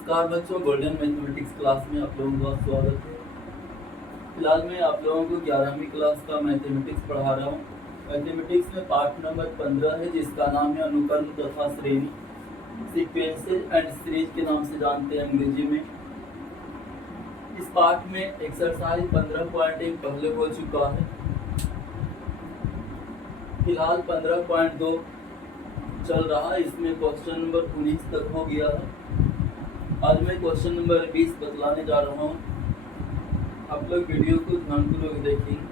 नमस्कार बच्चों, golden mathematics class में आप लोगों का स्वागत है। फिलहाल मैं आप लोगों को 11वीं क्लास का मैथमेटिक्स पढ़ा रहा हूँ। मैथमेटिक्स में पार्ट नंबर 15 है, जिसका नाम है अनुक्रम तथा श्रेणी, सीक्वेंसेस एंड सीरीज के नाम से जानते हैं अंग्रेजी में। इस पार्ट में एक्सरसाइज 15.1 पहले हो चुका है। फिलहाल 15.2 चल रहा है, इसमें क्वेश्चन नंबर 19 तक हो गया है। आज मैं क्वेश्चन नंबर 20 बतलाने जा रहा हूँ। आप लोग वीडियो को ध्यानपूर्वक देखेंगे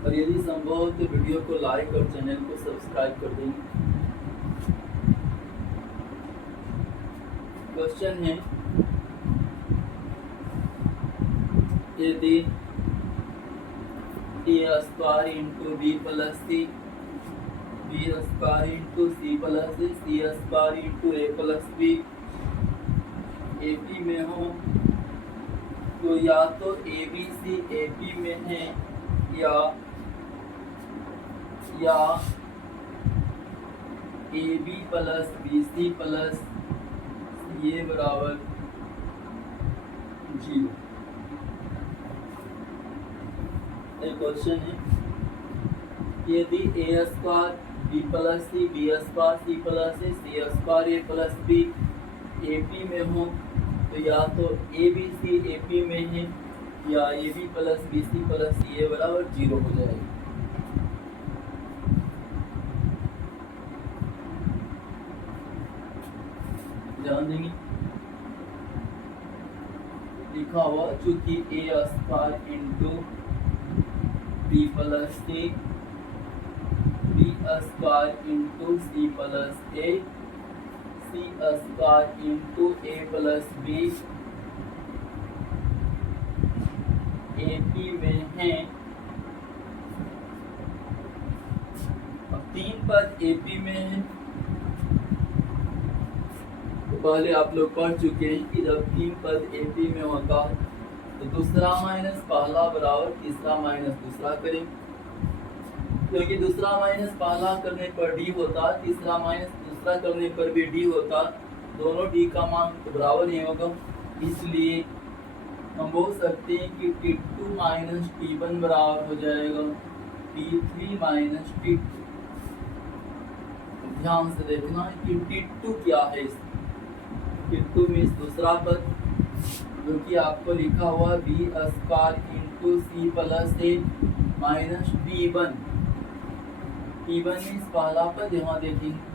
और यदि संभव हो तो वीडियो को लाइक और चैनल को सब्सक्राइब कर देंगे। क्वेश्चन है, यदि a square into B plus C, B square into C plus C square into A plus B AP में हो, तो या तो ए बी सी एपी में है या a B plus B C plus ये बराबर 0। एक क्वेश्चन है, यदि a square b plus C B square C plus C square a plus B AP में हो, तो या तो ए बी सी एपी में है या a B plus B C plus a बराबर 0 हो जाएगा। ध्यान देंगे, लिखा हुआ चूंकि a square into B plus C B square into C plus a c square into A plus B AP में है। अब 3 पद एपी में है, तो पहले आप लोग पढ़ चुके हैं कि जब 3 पद एपी में होता है तो दूसरा माइनस पहला बराबर तीसरा माइनस दूसरा करें, क्योंकि दूसरा माइनस पहला करने पर डी होता, तीसरा माइनस दूसरा करने पर भी डी होता, दोनों डी का मान तो बराबर नहीं होगा। इसलिए हम बोल सकते हैं कि T2 माइनस T1 बराबर हो जाएगा T3 माइनस T2। ध्यान से देखना है कि T2 क्या है। T2 मीन्स दूसरा पद, जो कि आपको लिखा हुआ बी स्क्वायर इंटू सी प्लस ए माइनस T1। T1 मीन्स पहला पद, यहाँ देखेंगे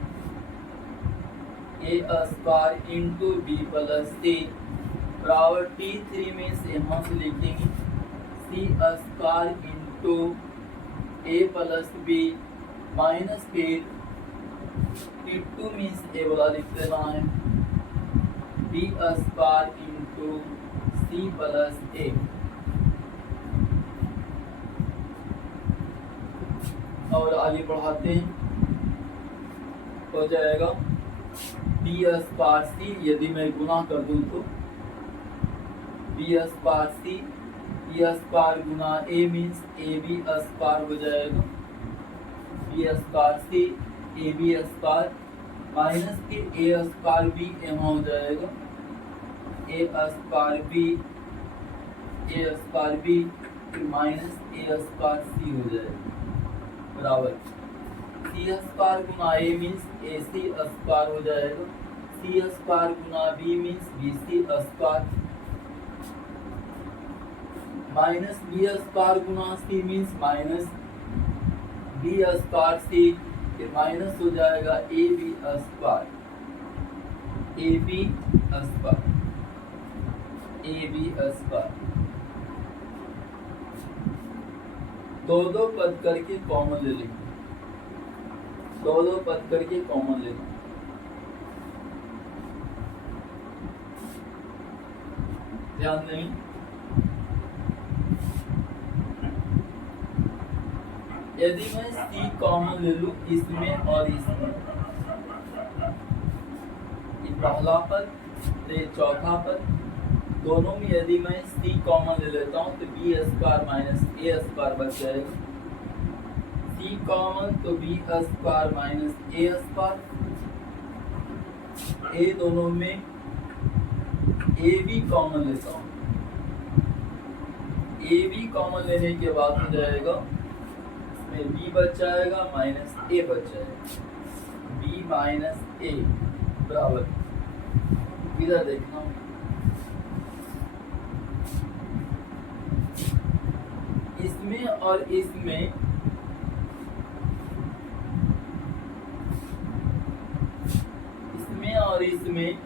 ए स्क्वायर इंटू बी प्लस सी बराबर T3 मीन्स यहाँ से लिखेंगे सी स्क्वायर इंटू ए प्लस बी माइनस फिर T2 मीन्स ए वाला लिख देना है B square into C plus a. और आगे बढ़ाते हैं, हो जाएगा बी स्क्वायर सी, यदि मैं गुना कर दूं तो b square c B square गुना a means a B square हो जाएगा B square c a B square minus फिर ए स्क्वायर बी यहाँ हो जाएगा ए स्क्वायर बी फिर माइनस ए स्क्वायर सी हो जाएगा बराबर सी स्क्वायर गुना a means a c square हो जाएगा सी स्क्वायर गुना b means b c square minus b square गुना c means minus b square सी, फिर माइनस हो जाएगा ए बी स्क्वायर दो पद करके कॉमन ले लेंगे, दो पद करके कॉमन ले लेंगे। ध्यान दें, यदि मैं सी कॉमन ले लूं इसमें और इसमें, ये पहला पद ये चौथा पद, दोनों में यदि मैं सी कॉमन ले लेता हूं तो बी स्क्वायर माइनस ए स्क्वायर बच जाएगा। सी कॉमन तो बी स्क्वायर माइनस ए स्क्वायर, ए दोनों में ए बी कॉमन लेता हूँ। ए बी कॉमन लेने के बाद हो जाएगा इसमें बी बच जाएगा माइनस ए बच जाएगा, बी माइनस ए बराबर, इधर देखना इसमें और इसमें और इसमें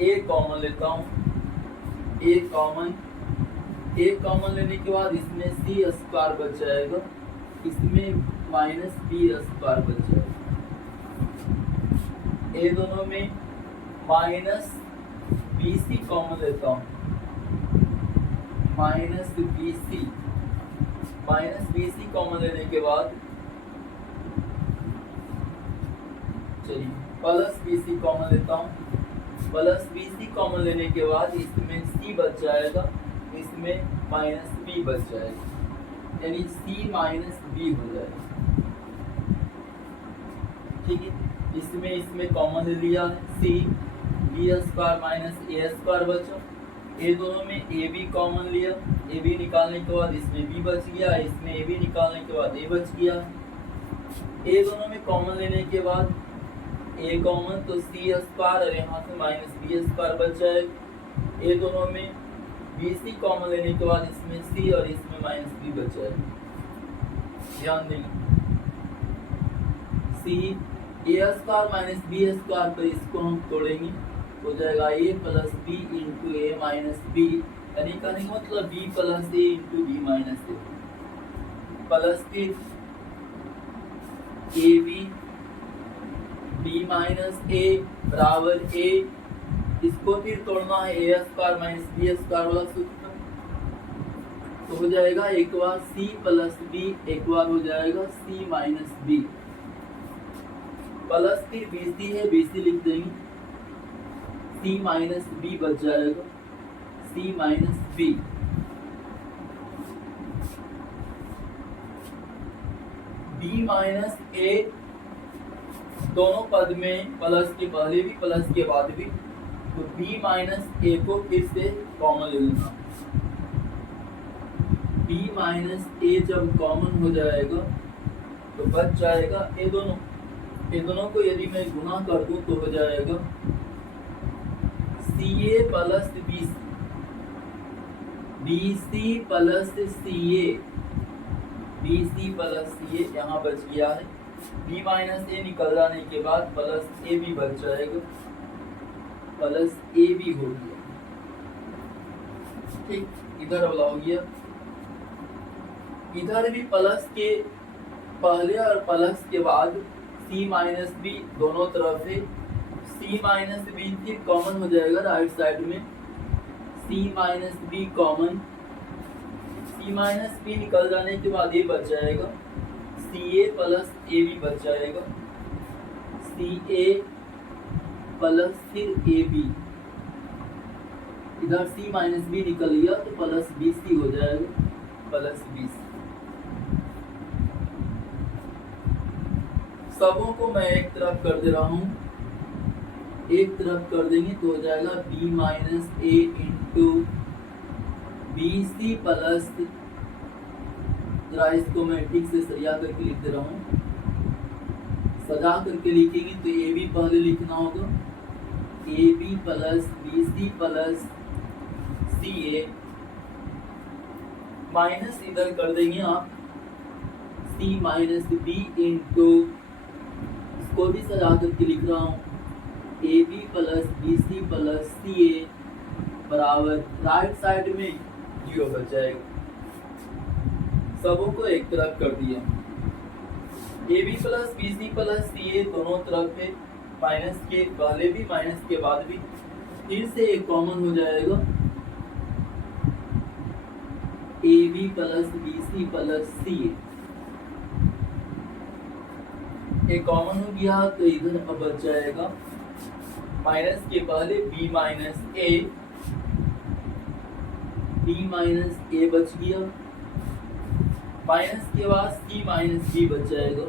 ए कॉमन लेता हूँ, ए कॉमन लेने के बाद इसमें सी स्क्वायर बच जाएगा, इसमें माइनस बी स्क्वायर बच जाएगा। ए दोनों में माइनस बी सी कॉमन लेता हूँ, माइनस बी सी कॉमन लेने के बाद चलिए प्लस बी सी कॉमन लेता हूँ, प्लस बी सी कॉमन लेने के बाद इसमें सी बच जाएगा, इसमें माइनस बी बच जाएगा, यानी सी माइनस बी हो जाएगा। ठीक है, इसमें कॉमन ले लिया सी, बी स्क्वायर माइनस ए स्क्वायर बचा। ए दोनों में ए बी कॉमन लिया, ए बी निकालने के बाद इसमें बी बच गया, इसमें ए बी निकालने के बाद ए बच गया। ए दोनों में कॉमन लेने के बाद ए कॉमन तो सी स्क्वायर और यहाँ से माइनस बी स्क्वायर बच जाएगा। ए दोनों में बी सी कॉमन लेने के बाद इसमें सी और इसमें माइनस बी बच जाएगा। ध्यान देंगे सी ए स्क्वायर माइनस बी स्क्वायर पर इसको हम तोड़ेंगे, हो जाएगा ए प्लस बी इंटू ए माइनस बी, यानी कहने का मतलब B plus A into B minus A, plus फिर ए बी बी माइनस ए बराबर ए, इसको फिर तोड़ना है ए स्क्वायर माइनस बी स्क्वायर वाला सूत्र, तो हो जाएगा एक बार सी प्लस बी, एक बार हो जाएगा सी माइनस बी, प्लस फिर बी सी है, बी सी लिख देंगे, सी माइनस बी बच जाएगा, सी माइनस बी, बी माइनस ए दोनों पद में प्लस के पहले भी प्लस के बाद भी, तो b माइनस ए को फिर से कॉमन ले लेना। b माइनस ए जब कॉमन हो जाएगा तो बच जाएगा ए दोनों को यदि मैं गुना कर दूं तो हो जाएगा सी A plus B C plus C a, B C plus C A यहाँ बच गया है। b माइनस ए निकल जाने के बाद प्लस ए भी बच जाएगा, प्लस ए भी हो गया। ठीक, इधर वाला हो गया, इधर भी प्लस के पहले और प्लस के बाद c माइनस बी दोनों तरफ से c माइनस बी फिर कॉमन हो जाएगा राइट साइड में, c minus B common, c minus B निकल जाने के बाद ये बच जाएगा सी ए प्लस ए बी बच जाएगा, सी ए प्लस फिर ए बी, इधर सी माइनस बी निकल गया तो प्लस बी सी हो जाएगा, प्लस बी सी। सबों को मैं एक तरफ कर दे रहा हूँ, एक तरफ कर देंगे तो हो जाएगा बी माइनस ए इंटू बी सी प्लस, जरा इसको मैं ठीक से सरिया करके लिख दे रहा हूँ, सजा करके लिखेंगे तो ए बी पहले लिखना होगा, A B plus B C plus C A, minus इधर कर देंगे आप सी माइनस बी इंटू, इसको भी सजा करके लिख रहा हूँ a B plus B C plus C a बराबर, राइट साइड में 0 बच जाएगा। सबों को एक तरफ कर दिया, a B plus B C plus C a दोनों तरफ है, माइनस के पहले भी माइनस के बाद भी, फिर से एक कॉमन हो जाएगा A B plus B C plus C A common हो गया तो इधर अब बच जाएगा माइनस के पहले b माइनस ए बच गया, माइनस के बाद c माइनस बी बच जाएगा,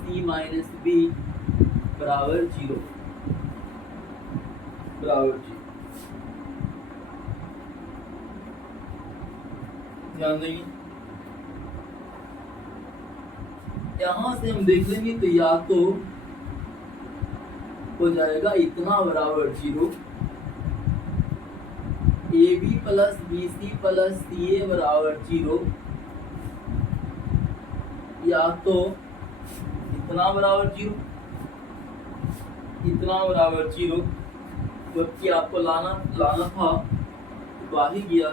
c माइनस बी बराबर 0, बराबर जी। ध्यान देंगे, यहां से हम देख लेंगे तो या तो हो जाएगा इतना बराबर 0, a B plus B C plus C a बराबर 0, या तो इतना बराबर 0, इतना बराबर 0, जबकि आपको लाना था तो आ ही गया,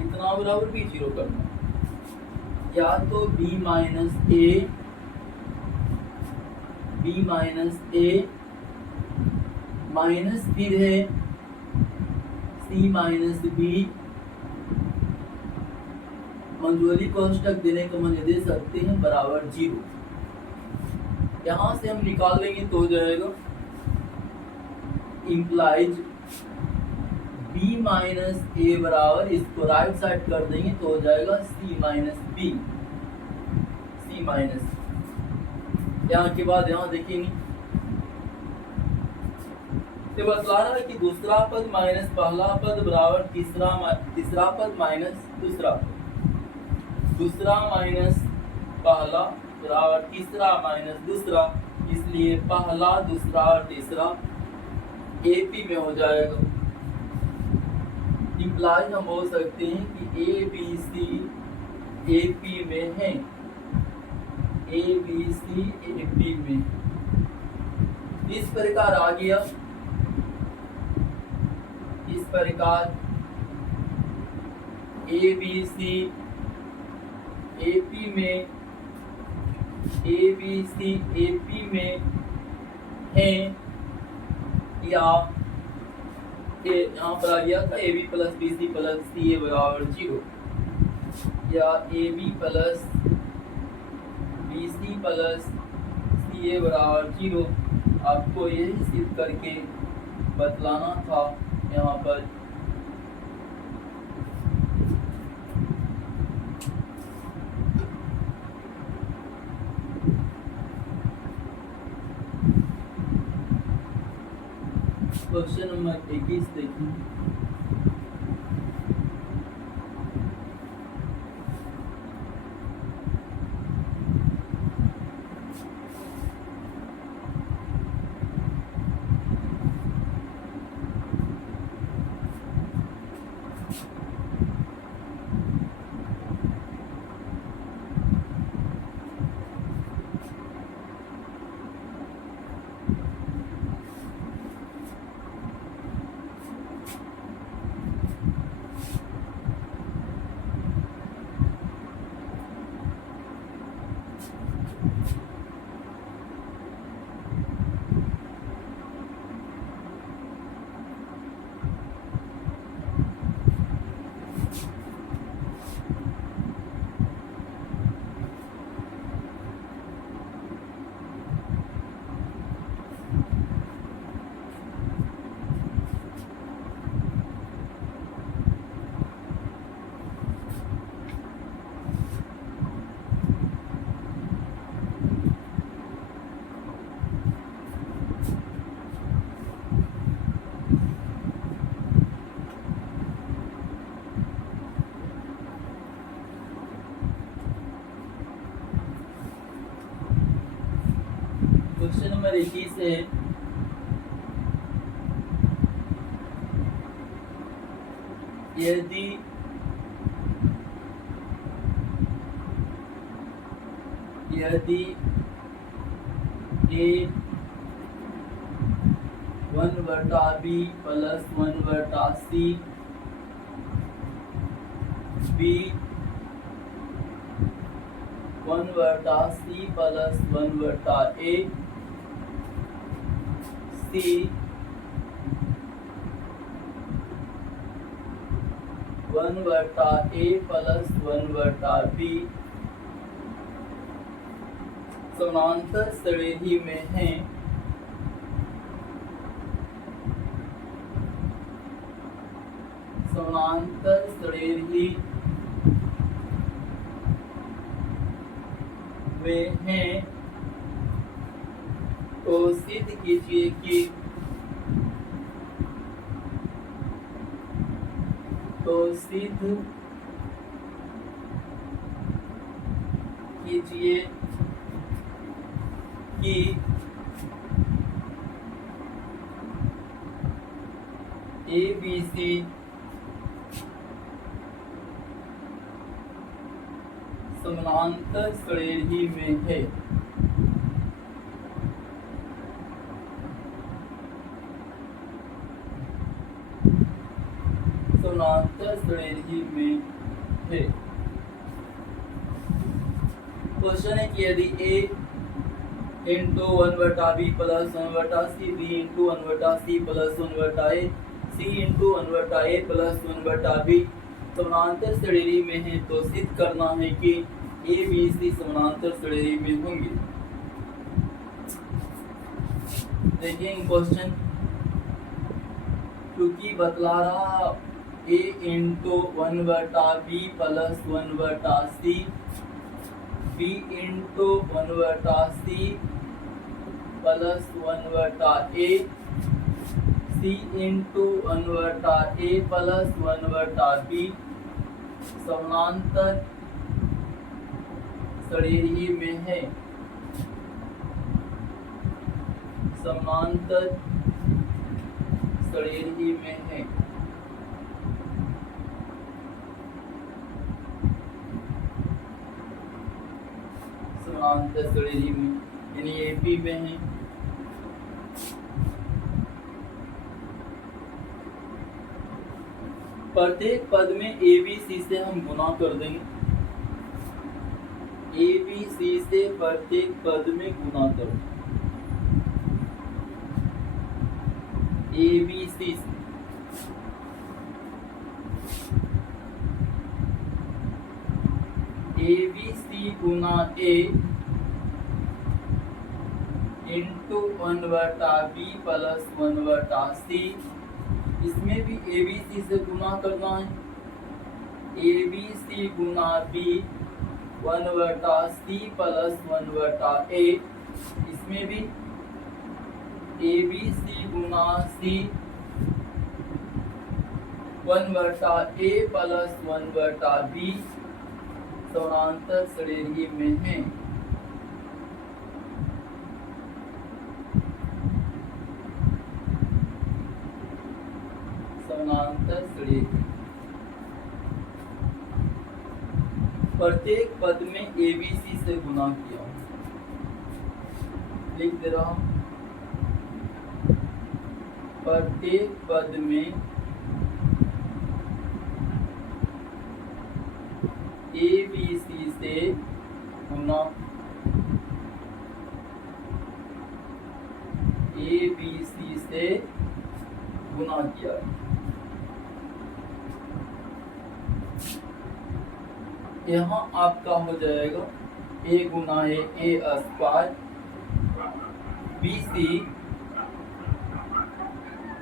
इतना बराबर भी 0 करना, या तो b माइनस ए माइनस फिर है c माइनस बी, मंजूरी कोष्टक देने को मन दे सकते हैं बराबर 0। यहां से हम निकाल लेंगे तो हो जाएगा इम्प्लाइज b माइनस ए बराबर, इसको राइट साइड कर देंगे तो हो जाएगा c minus B, c minus, यहाँ के बाद यहाँ देखेंगे तो बतला रहा है कि दूसरा पद माइनस पहला पद बराबर तीसरा पद माइनस दूसरा पद, दूसरा माइनस पहला बराबर तीसरा माइनस दूसरा, इसलिए पहला दूसरा और तीसरा एपी में हो जाएगा। इम्प्लाइज हम बोल सकते हैं कि ए बी सी एपी में है, ए बी सी एपी में, इस प्रकार आ गया, इस प्रकार ए बी सी एपी में, ए बी सी एपी में है, या यहाँ पर आ गया था a B plus B C plus C a बराबर 0, या a B plus B C plus C a बराबर 0। आपको यही सिद्ध करके बतलाना था यहाँ पर। क्वेश्चन नंबर 21 देखें। क्वेश्चन नंबर 21 है, यदि ए 1/b plus 1/c b 1/c plus 1/a C 1/a plus 1/b समानांतर श्रेणी में है, समानांतर श्रेणी में है, तो सिद्ध कीजिए कि सिद्ध कीजिए कि ABC समानांतर श्रेणी में है। समानांतर श्रेणी में है। क्वेश्चन है कि यदि A into 1/B plus 1/C, B into 1/C plus 1/A, C into 1/A plus 1/B समानांतर श्रेणी में है, तो सिद्ध करना है कि A B C समानांतर श्रेणी में होंगे। देखिए क्वेश्चन, क्योंकि बतला रहा A into 1/B plus 1/C, B into 1/C plus 1/A, C into 1/A plus 1/B समानांतर श्रेणी में है। समानांतर श्रेणी में है। समानांतर श्रेणी में यानी AP में है। प्रत्येक पद में ABC से हम गुना कर देंगे। ABC से प्रत्येक पद में गुना करो। ABC से ABC Guna A into 1/B plus 1/C, इसमें भी ABC से गुना करना है। ABC गुना B 1/C प्लस 1/A, इसमें भी ABC गुना C 1/A प्लस 1/B समानांतर श्रेणी में है। समानांतर श्रेणी प्रत्येक पद में ABC से गुना किया। लिख दे रहा हूं, प्रत्येक पद में ABC से गुना, ABC से गुना किया। यहाँ आपका हो जाएगा A Guna A square BC,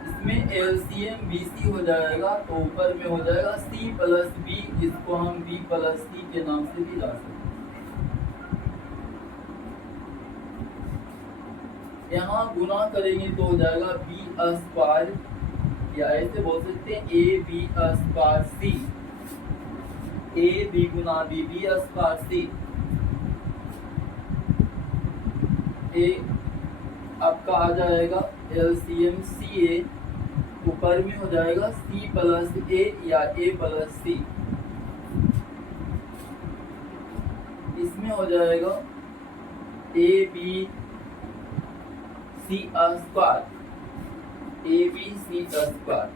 इसमें LCM BC हो जाएगा तो ऊपर में हो जाएगा C प्लस B, इसको हम B प्लस C के नाम से भी ला सकते हैं। यहाँ गुना करेंगे तो हो जाएगा B स्क्वायर, या ऐसे बोल सकते हैं AB square C, AB Guna B square C। A आपका आ जाएगा LCM CA, ऊपर में हो जाएगा C प्लस A या A प्लस C, इसमें हो जाएगा ABC square, ABC square.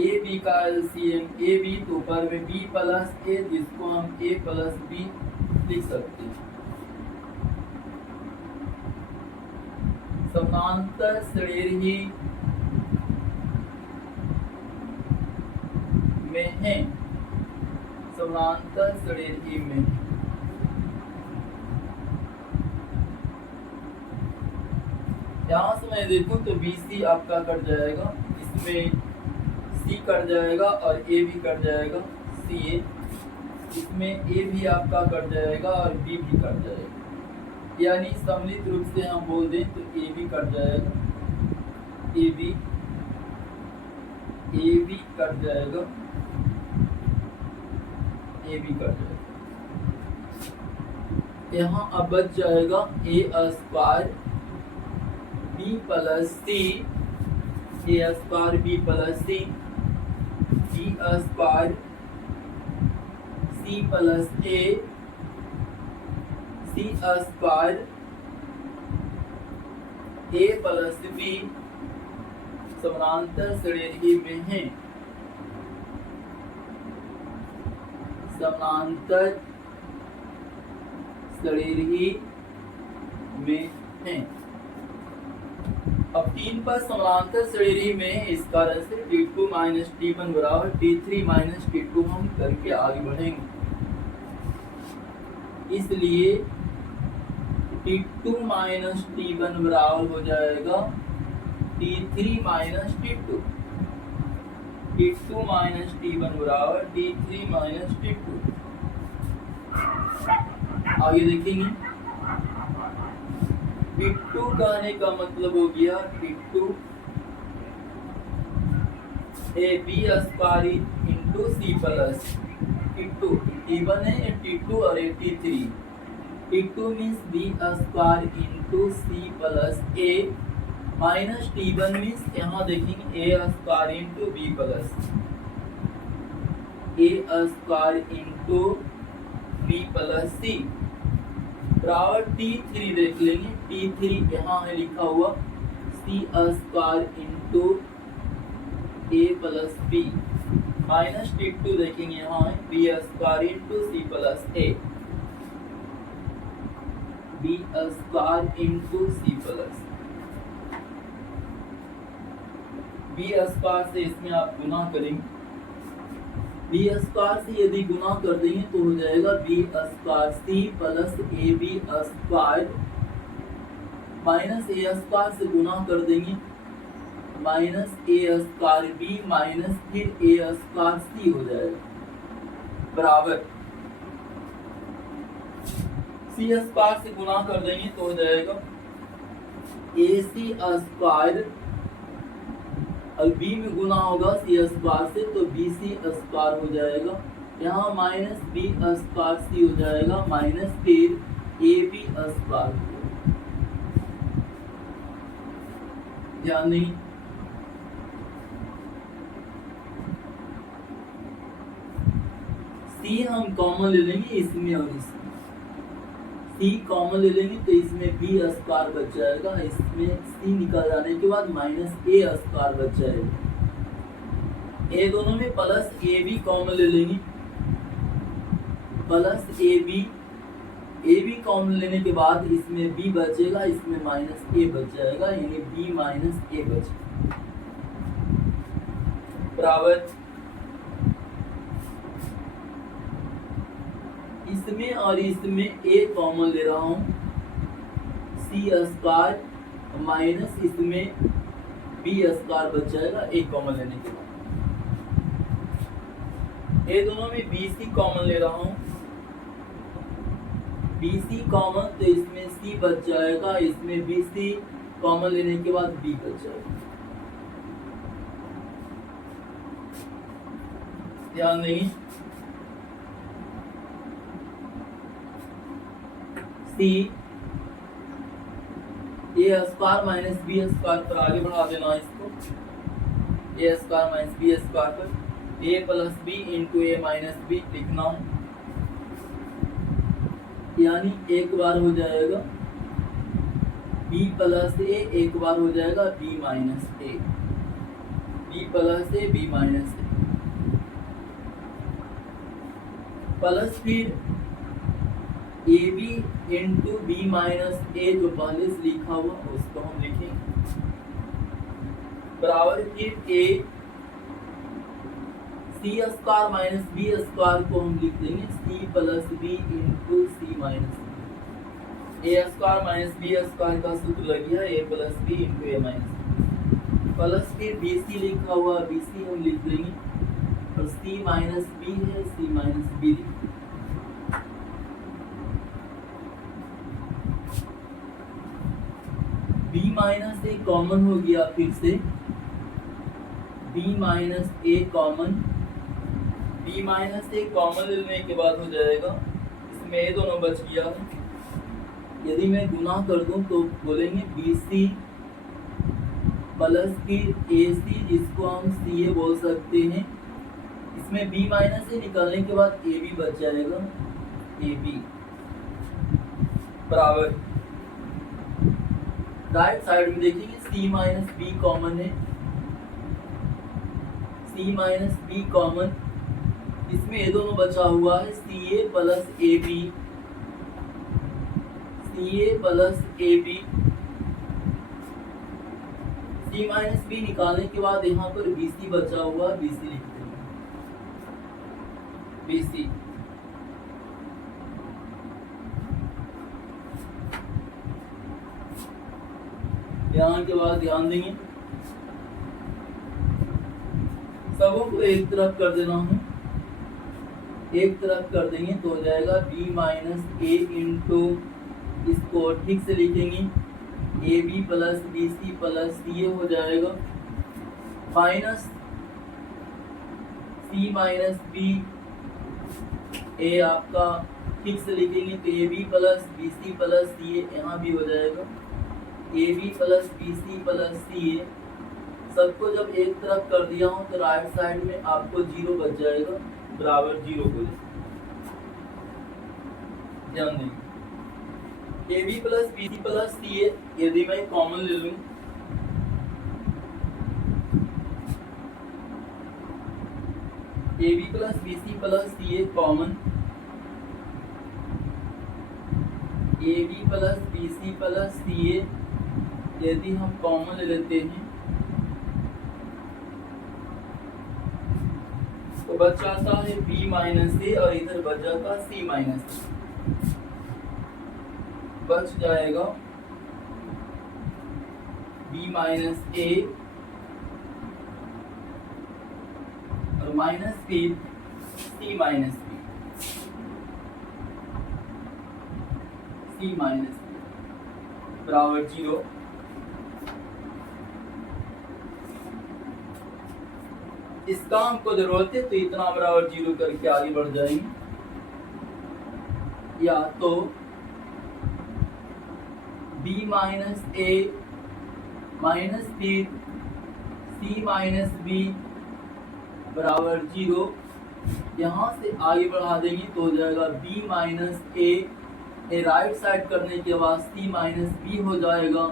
AB का LCM AB तो ऊपर में B प्लस A, जिसको हम A प्लस B लिख सकते हैं। समानांतर श्रेणी में है। समानांतर श्रेणी में यहाँ से मैं देखूं तो BC आपका कट जाएगा, इसमें C कट जाएगा और A भी कट जाएगा CA, इसमें A भी आपका कट जाएगा और B भी कट जाएगा, यानी सम्मिलित रूप से हम बोल दें तो A भी कट जाएगा, AB ए बी कट जाएगा, ए बी कट जाएगा। यहाँ अब बच जाएगा a square b plus C, A square b plus C, B square C plus a, c square a plus B समानांतर श्रेणी में है, समानांतर श्रेणी में है। अब 3 पर समानांतर श्रेणी में इस कारण से T2 माइनस T1 बराबर T3 माइनस T2 हम करके आगे बढ़ेंगे। इसलिए T2 माइनस T1 बराबर हो जाएगा T3 minus T2, T2 minus T1 बराबर T3 माइनस T2। आगे देखेंगे, T2 कहने का मतलब हो गया T2 A B square into C plus T2, T1 है T2 और ये T3, T2 means B square into सी प्लस ए माइनस T1 मीन्स यहाँ देखेंगे ए square into B plus A square into B plus सी बराबर T3 देख लेंगे, T3 यहाँ है लिखा हुआ सी स्क्वायर इंटू ए प्लस बी माइनस T2 देखेंगे यहाँ है B square into C plus A, B square into C plus B square से इसमें आप गुना करेंगे, बी स्क्वायर से यदि गुना कर देंगे तो हो जाएगा B square C plus A B square minus A square से गुना कर देंगे माइनस ए स्क्वायर बी माइनस फिर ए स्क्वायर सी हो जाएगा बराबर सी स्क्वायर से गुना कर देंगे तो हो जाएगा ए सी स्क्वायर और बी में गुना होगा सी स्क्वायर से तो बी सी स्क्वायर हो जाएगा, यहाँ माइनस बी स्क्वायर सी हो जाएगा माइनस फिर ए बी स्क्वायर। ध्यान नहीं, सी हम कॉमन ले लेंगे इसमें और इसमें, सी कॉमन ले लेंगे तो इसमें बी स्क्वायर बच जाएगा, इसमें सी निकल जाने के बाद माइनस ए स्क्वायर बच जाएगा। ए दोनों में प्लस ए बी कॉमन ले लेंगे, प्लस ए बी कॉमन लेने के बाद इसमें बी बचेगा, इसमें माइनस ए बच जाएगा, यानी बी माइनस ए बचेगा बराबर इसमें और इसमें ए कॉमन ले रहा हूं सी स्क्वायर माइनस इसमें बी स्क्वायर बच जाएगा ए कॉमन लेने के बाद, ए दोनों में बी सी कॉमन ले रहा हूं, बी सी कॉमन तो इसमें सी बच जाएगा, इसमें बी सी कॉमन लेने के बाद बी बच जाएगा। ध्यान देंगे, सी ए स्क्वायर माइनस बी स्क्वायर पर आगे बढ़ा देना इसको, ए स्क्वायर माइनस बी स्क्वायर पर ए प्लस बी इंटू ए माइनस बी लिखना है, यानी एक बार हो जाएगा बी प्लस ए, एक बार हो जाएगा B minus A, B plus A B minus A plus फिर A B into B minus A जो पहले से लिखा हुआ उसको हम लिखेंगे बराबर फिर ए c square minus b square को हम लिख देंगे सी प्लस बी इंटू सी माइनस बी, ए स्क्वायर माइनस बी स्क्वायर का सूत्र लग गया ए प्लस बी इंटू ए माइनस प्लस फिर बी सी लिखा हुआ बी सी हम लिख देंगे और सी माइनस बी है सी माइनस बी लिख बी माइनस ए कॉमन हो गया, फिर से बी माइनस ए कॉमन, बी माइनस ए कॉमन लेने के बाद हो जाएगा, इसमें ये दोनों बच गया है। यदि मैं गुना कर दूं तो बोलेंगे बी सी प्लस फिर ए सी, जिसको हम सी ए बोल सकते हैं। इसमें बी माइनस ए निकालने के बाद ए बी बच जाएगा, ए बी बराबर राइट साइड में देखेंगे सी माइनस बी कॉमन है, सी माइनस बी कॉमन, इसमें ये दोनों बचा हुआ है C A plus A B, C A plus A B. C minus B निकालने के बाद यहाँ पर बी सी बचा हुआ, बी सी लिखते हैं, बी सी। यहाँ के बाद ध्यान देंगे सबों को एक तरफ कर देना है, एक तरफ कर देंगे तो हो जाएगा बी माइनस ए इंटू, इसको ठीक से लिखेंगे A B plus B C plus C A हो जाएगा, minus C minus B A आपका ठीक से लिखेंगे तो A B plus B C plus C A, यहाँ भी हो जाएगा A B plus B C plus C A. सबको जब एक तरफ कर दिया हूँ तो राइट साइड में आपको जीरो बच जाएगा, बराबर जीरो को ध्यान देंगे। A B plus B C plus C A यदि मैं कॉमन ले लूँ, A B plus B C plus C A common, A B plus B C plus C A यदि हम कॉमन ले लेते हैं तो बच जाता है b माइनस ए और इधर बच जाता है c माइनस, बच जाएगा b माइनस ए और माइनस फिर c minus B, c minus B बराबर जीरो। इसका हमको जरूरत है तो इतना बराबर जीरो करके आगे बढ़ जाएंगे, या तो b माइनस ए माइनस फिर c माइनस बी बराबर जीरो, यहाँ से आगे बढ़ा देंगे तो हो जाएगा b माइनस ए राइट साइड करने के बाद c माइनस बी हो जाएगा,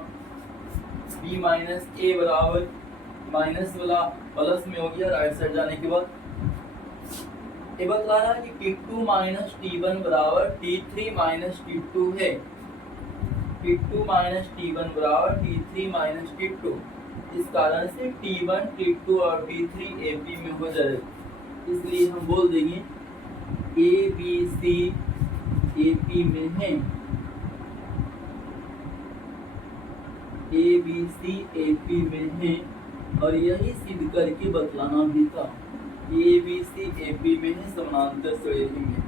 b माइनस ए बराबर माइनस वाला प्लस में हो गया राइट साइड जाने के बाद। ये बतला रहा है कि T2 माइनस T1 बराबर T3 माइनस T2 है, T2 माइनस T1 बराबर T3 माइनस T2, इस कारण से T1 T2 और T3 AP में हो जाएगा, इसलिए हम बोल देंगे A B C AP में है, A B C AP में है, और यही सिद्ध करके बतलाना भी था a B C A P में है समानांतर श्रेणी में।